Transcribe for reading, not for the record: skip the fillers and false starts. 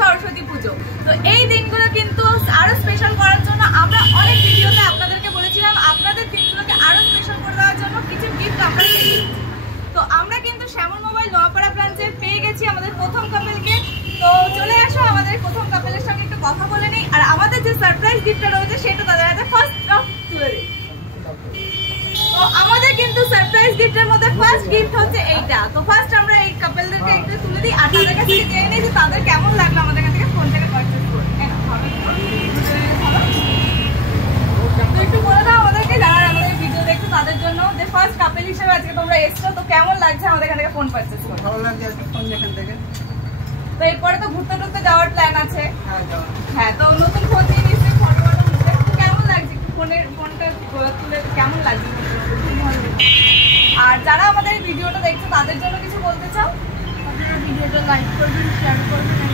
সরস্বতী পুজো। তো এই দিনগুলো কিন্তু আরো স্পেশাল করার জন্য আমরা অনেক ভিডিওতে আপনাদেরকে বলেছিলাম আপনাদের দিনগুলোকে আরো স্পেশাল করে দেওয়ার জন্য কিছু গিফট আমরা পেয়ে। তো আমরা কিন্তু শ্যামল মোবাইল নোয়াপাড়া ব্রাঞ্চে পেয়ে গেছি আমাদের প্রথম কাপেলকে। তো চলে আসো আমাদের প্রথম কাপেলের সঙ্গে একটু কথা বলে নিই, আর আমাদের যে সারপ্রাইজ গিফটটা রয়েছে সেটা তাদের হাতে ফার্স্ট তুলে দিই। তো আমাদের কিন্তু সারপ্রাইজ গিফটের মধ্যে ফার্স্ট গিফট হচ্ছে এইটা। তো ফার্স্ট আমরা এই কাপেলদেরকে একটু তুলে দিই আর তাদের কাছে জেনে নিই যে তাদের কেমন লাগলো আমাদের কাছ থেকে ফোন থেকে পারচেজ করে। একটু বলে দাও আমাদেরকে, যারা আমাদের ভিডিও দেখছো তাদের জন্য, যে ফার্স্ট কাপেল হিসেবে আজকে তোমরা এসছো, তো কেমন লাগছে আমাদের এখান থেকে ফোন পারচেজ করে? ভালো লাগছে আজকে ফোন এখান থেকে। তো এরপরে তো ঘুরতে টুরতে যাওয়ার প্ল্যান আছে। হ্যাঁ, তো নতুন ফোন নিয়ে নিশ্চয়ই ফটো কেমন লাগছে, ফোনটা তুলে কেমন লাগছে? আর যারা আমাদের ভিডিওটা দেখছো তাদের জন্য কিছু বলতে চাও? আপনারা ভিডিওটা লাইক করবেন, শেয়ার করবেন।